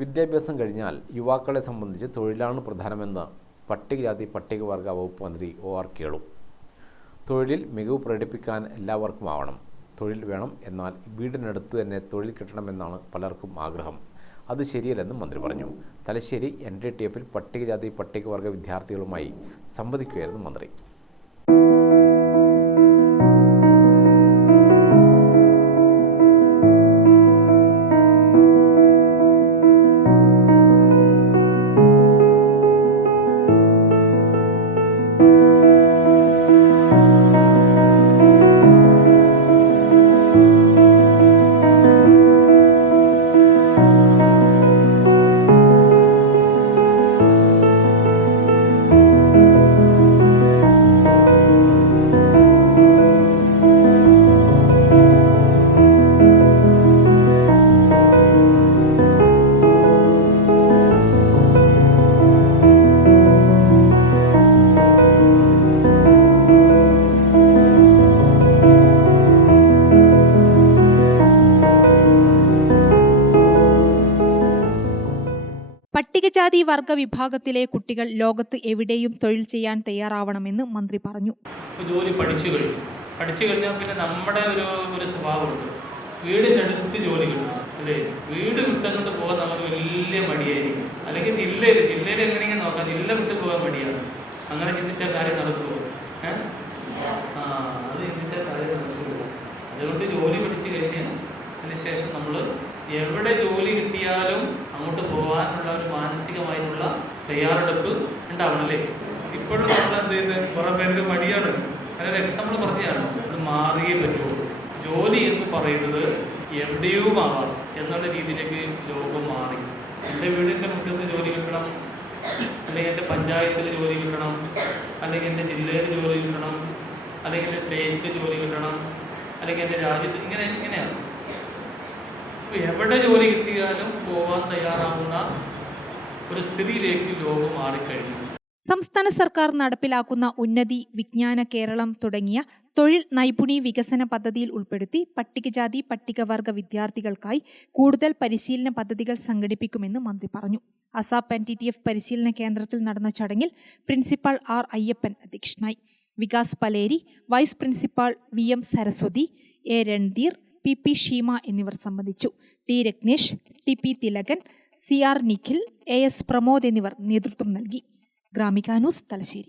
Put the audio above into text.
വിദ്യാഭ്യാസം കഴിഞ്ഞാൽ യുവാക്കളെ സംബന്ധിച്ച് തൊഴിലാണ് പ്രധാനമെന്ന് പട്ടികജാതി പട്ടികവർഗ വകുപ്പ് മന്ത്രി OR കേളു. തൊഴിലിൽ മികവ് പ്രകടിപ്പിക്കാൻ എല്ലാവർക്കും ആവണം. തൊഴിൽ വേണം, എന്നാൽ വീടിനടുത്ത് തന്നെ തൊഴിൽ കിട്ടണമെന്നാണ് പലർക്കും ആഗ്രഹം. അത് ശരിയല്ലെന്നും മന്ത്രി പറഞ്ഞു. തലശ്ശേരി NDTF-ൽ പട്ടികജാതി പട്ടികവർഗ വിദ്യാർത്ഥികളുമായി സംവദിക്കുകയായിരുന്നു മന്ത്രി. പട്ടികജാതി വർഗ വിഭാഗത്തിലെ കുട്ടികൾ ലോകത്ത് എവിടെയും തൊഴിൽ ചെയ്യാൻ തയ്യാറാവണമെന്ന് മന്ത്രി പറഞ്ഞു. ജോലി പഠിച്ചു കഴിഞ്ഞാൽ പിന്നെ നമ്മുടെ ഒരു സ്വഭാവമുണ്ട്. വീടിനടുത്ത് ജോലി കിട്ടണം, അല്ലേ? വീട് വിട്ടങ്ങോട്ട് പോകാൻ നമുക്ക് വലിയ മടിയായിരിക്കും. അല്ലെങ്കിൽ ജില്ലയിൽ എങ്ങനെയെങ്കിലും നോക്കാം, ജില്ല വിട്ട് പോകാൻ മടിയാണ്. അങ്ങനെ ചിന്തിച്ചാൽ കാര്യം നടക്കുമോ? അത് ചിന്തിച്ചാൽ കാര്യം നടക്കില്ല. അതുകൊണ്ട് ജോലി പഠിച്ചു കഴിഞ്ഞാൽ അതിനുശേഷം നമ്മൾ എവിടെ ജോലി കിട്ടിയാലും അങ്ങോട്ട് പോകാനുള്ള ഒരു മാനസികമായിട്ടുള്ള തയ്യാറെടുപ്പ് ഉണ്ടാവണല്ലേ. ഇപ്പോഴും നമ്മൾ എന്ത് ചെയ്യുന്നത്, കുറേ പേർക്ക് മടിയാണ്. അങ്ങനെ എക്സാമ്പിൾ പറഞ്ഞതാണ്, അത് മാറിയേ പറ്റുള്ളൂ. ജോലി എന്ന് പറയുന്നത് എവിടെയുമാവാം എന്നുള്ള രീതിയിലേക്ക് ലോകം മാറി. എൻ്റെ വീടിൻ്റെ മുറ്റത്ത് ജോലി കിട്ടണം, അല്ലെങ്കിൽ എൻ്റെ പഞ്ചായത്തിൽ ജോലി കിട്ടണം, അല്ലെങ്കിൽ എൻ്റെ ജില്ലയിൽ ജോലി കിട്ടണം, അല്ലെങ്കിൽ എൻ്റെ സ്റ്റേറ്റിൽ ജോലി കിട്ടണം, അല്ലെങ്കിൽ എൻ്റെ രാജ്യത്ത് ഇങ്ങനെയാണ്. എവിടെ ജോലി കിട്ടിയാലും പോകാൻ തയ്യാറാവുന്ന ഒരു സ്ഥിതിയിലേക്ക് ലോകം മാറിക്കഴിഞ്ഞു. സംസ്ഥാന സർക്കാർ നടപ്പിലാക്കുന്ന ഉന്നതി, വിജ്ഞാന കേരളം തുടങ്ങിയ തൊഴിൽ നൈപുണി വികസന പദ്ധതിയിൽ ഉൾപ്പെടുത്തി പട്ടികജാതി പട്ടികവർഗ വിദ്യാർത്ഥികൾക്കായി കൂടുതൽ പരിശീലന പദ്ധതികൾ സംഘടിപ്പിക്കുമെന്ന് മന്ത്രി പറഞ്ഞു. അസാപ് NDTF പരിശീലന കേന്ദ്രത്തിൽ നടന്ന ചടങ്ങിൽ പ്രിൻസിപ്പാൾ R. അയ്യപ്പൻ അധ്യക്ഷനായി. Vikas Paleri, vice principal VM Saraswathi, A. Randhir, PP Sheema എന്നിവർ സംബന്ധിച്ചു. T. രഗ്നേഷ്, TP Thilakan, CR Nikhil, AS Pramod എന്നിവർ നേതൃത്വം നൽകി. ഗ്രാമിക ന്യൂസ്, തലശ്ശേരി.